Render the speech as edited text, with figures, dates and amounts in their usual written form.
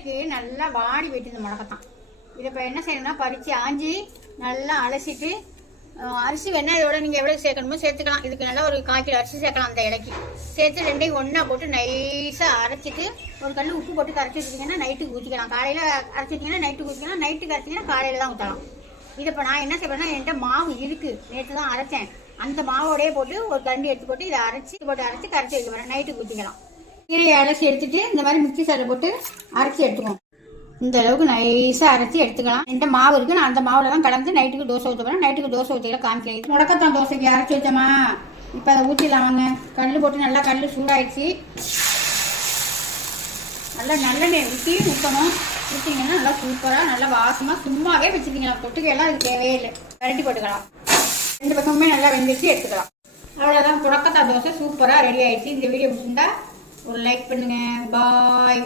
வெயிலுக்கு நல்லா வாடி போயிட்டு இந்த முடக்கத்தான். இதை இப்போ என்ன செய்யணும்னா பறித்து ஆஞ்சி நல்லா அலசிட்டு அரிசி வேணா இதோட நீங்கள் எவ்வளோ சேர்க்கணுமோ சேர்த்துக்கலாம். இதுக்கு நல்லா ஒரு 1/4 கிலோ அரிசி சேர்க்கலாம். அந்த இலைக்கு சேர்த்து ரெண்டையும் ஒன்றா போட்டு நைஸாக அரைச்சிட்டு ஒரு கல் உப்பு போட்டு கரைச்சி வச்சுட்டிங்கன்னா நைட்டுக்கு ஊற்றிக்கலாம். காலையில் அரைச்சிட்டிங்கன்னா நைட்டுக்கு ஊற்றிக்கலாம். நைட்டுக்கு அரைச்சிங்கன்னா காலையில் தான் ஊற்றலாம். இதை இப்போ நான் என்ன செய்வேன்னா என்கிட்ட மாவு இருக்குது, நேற்று தான் அரைச்சேன். அந்த மாவோடையே போட்டு ஒரு கரண்டி எடுத்து போட்டு இதை அரைச்சி கரைச்சி வைக்க போகிறேன். நைட்டுக்கு ஊற்றிக்கலாம். கீரையை அரைச்சி எடுத்துட்டு இந்த மாதிரி மிக்சி சாரில் போட்டு அரைச்சி எடுத்துக்கோங்க. இந்த அளவுக்கு நைஸாக அரைச்சி எடுத்துக்கலாம். என்கிட்ட மாவு இருக்குது, நான் அந்த மாவில் தான் கலந்து நைட்டுக்கு தோசை ஊற்ற போகிறேன். நைட்டுக்கு தோசை ஊற்றிக்கலாம் காமிக்கலாம். முடக்கத்தான் தோசைக்கு அரைச்சி வச்சோமா, இப்போ அதை ஊற்றிடலாம் வாங்க. கல் போட்டு நல்லா கல் சூடாயிடுச்சு. நல்லா நல்லெண்ணெய் ஊற்றணும். ஊற்றிங்கன்னா நல்லா சூப்பராக நல்லா வாசமாக சும்மாவே வச்சுக்கிங்களா. தொட்டுக்கையெல்லாம் அது தேவையே இல்லை. கரண்டி போட்டுக்கலாம். 2 பக்கமுமே நல்லா வெந்துச்சு எடுத்துக்கலாம். அவ்வளோதான், முடக்கத்தான் தோசை சூப்பராக ரெடி ஆயிடுச்சு. இந்த வீடியோ பிடிச்சிருந்தா ஒரு லைக் பண்ணுங்க. பாய்.